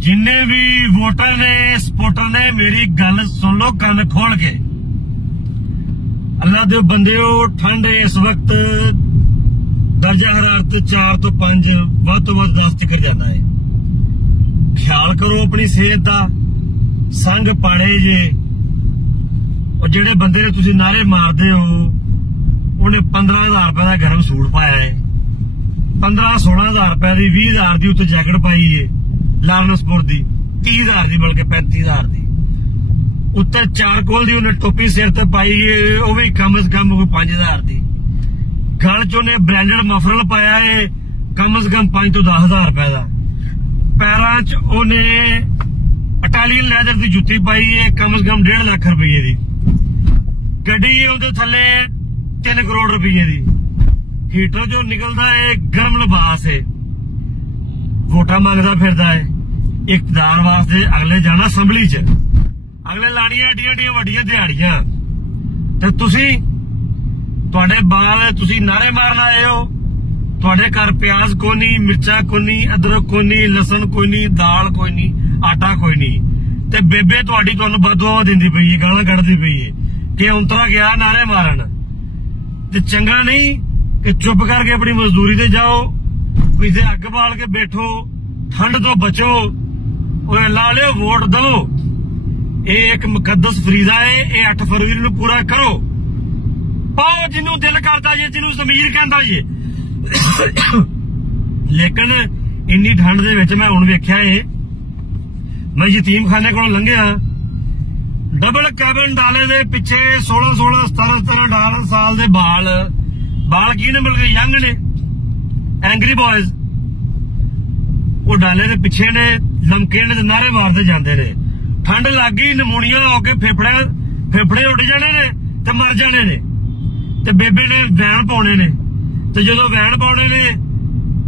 जिन्ने भी वोटर ने सपोर्टर ने मेरी गल सुन लो कान खोल के। अल्लाह दे बंदिओ, ठंड इस वक्त दर्जा हरारत 4 तो 5 ਵੱਧ ਤੋਂ ਵੱਧ 10 तक जाता है। ख्याल करो अपनी सेहत का। संग पाने जे और जेडे बंदे ने तुसी नारे मारदे हो उन्हें 15,000 रुपए का गर्म सूट पाया है, 15-16,000 रुपए की 20,000 की उत्ते जैकेट पाई है लारनसपुर की, 30,000 की बल्कि 35,000 की उत्ते चारकोल की उन्हें टोपी सिर ते पाई है, वह भी कम से कम 5,000 की। गल च उन्हें ब्रांडेड मफरल पाया है कम से कम 5 तो 10,000 रुपए का। पैरां च उन्हें इटालियन लैदर की जुत्ती पाई है कम से कम 1.5 लाख रुपये की। गड्डी है उहदे थल्ले 3 करोड़ रुपये की। हीटर जो निकलता है गर्म लिबास है। वोटा मंगदा फिरदा है इकतदार वास्ते। अगले जाना असैम्बली च, अगले लानियां एडियां वड्डियां दिहाड़ियां ते तुसी तुहाडे बाल तुसी नारे मारन आए हो। तुहाडे घर प्याज कोई नहीं, मिर्चा कोई नहीं, अदरक कोई नहीं, लसन कोई नहीं, दाल कोई नहीं, आटा कोई नहीं ते बेबे तुहाडी तुहानूं बददुआ दिंदी पई है, गालां कढदी पई है कि उंतरा गया नारे मारन। ते चंगा नहीं कि चुप करके अपनी मजदूरी ते जाओ, किते अग बाल के बैठो, ठंड तो बचो, ला लियो वोट दो। ये एक मुकद्दस फरीदा है, ये 8 फरवरी नूं पूरा करो। पाओ जिन्हों दिल करता जे, जिन्हों जमीर कहता जे। लेकिन इन्नी ठंड दे विच मैं हुण वेख्या है, मैं यतीम खाने को लंघिया, डबल कैबिन डाले दे पिछे 16-16, 17-17 साल दे बाल की ने बल्कि यंग ने, एंग्री बॉयज, वो डाले दे पिछे ने, लमके ने, नारे मारते जाते ने। ठंड लग गई, नमूनिया होके फेफड़े उड़ जाने ने ते मर जाने ने। ते बेबे ने वैन पाने ने, ते जो वैन पाने ने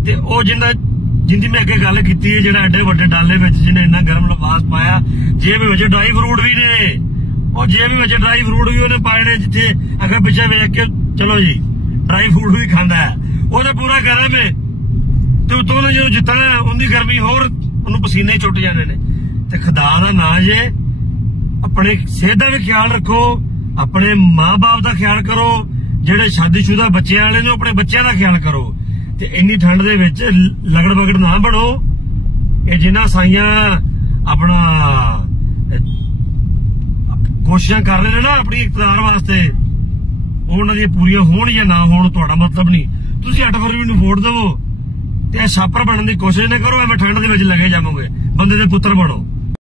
ते ओ जिंदी मैं अगे गल की है, जो एडे वड्डे डाले में जिन्हें इन्ना गर्म लिबास पाया, जेब में ड्राई फ्रूट भी ने, और जेब में ड्राई फ्रूट भी उन्हें पाए ने, जिथे अगर पिछे वेख के चलो जी ड्राई फ्रूट भी खांदा है, वो पूरा गर्म है। तो उतों जो जितना उनकी गर्मी होर उन्होंने पसीने छुट जाने ने। ते खुदा दा नां जे अपने सेहत का भी ख्याल रखो, अपने मां बाप का ख्याल करो, जेडे शादीशुदा बच्चे वाले ने अपने बच्चों का ख्याल करो। ते इन्नी ठंड दे विच लगड़ बगड़ ना बनो। ये जिन्ना साइयां अपना कोशिशां कर रहे ने ना अपनी इकतदार वास्ते, उन्हां दी पूरियां होण या ना होण तुहाडा मतलब नहीं। तुसीं 8 फरवरी नूं वोट देवो ते छापर बनने की कोशिश ना करो, एवें ठंड दे विच लगे जावोगे। बंदे दे पुत्तर बनो।